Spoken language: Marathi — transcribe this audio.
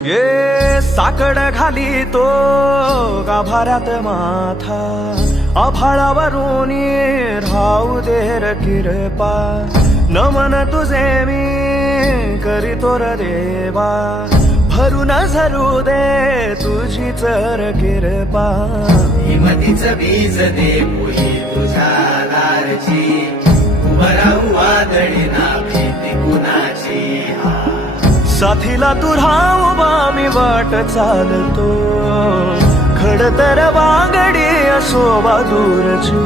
ये साकड घाली तो गाभाऱ्यात माथा आभाळावरून राहू दे र किरपा नमन तुझे मी करीतो र देवा भरून झरू दे तुझी चर किरपा हिमतीच बीज दे पोही तुझ्या लारची उभं राहू वादळी ना भीती कुणाची साथीला तू राहू मी वाट चालतो खडतर वांगडी असो दूरची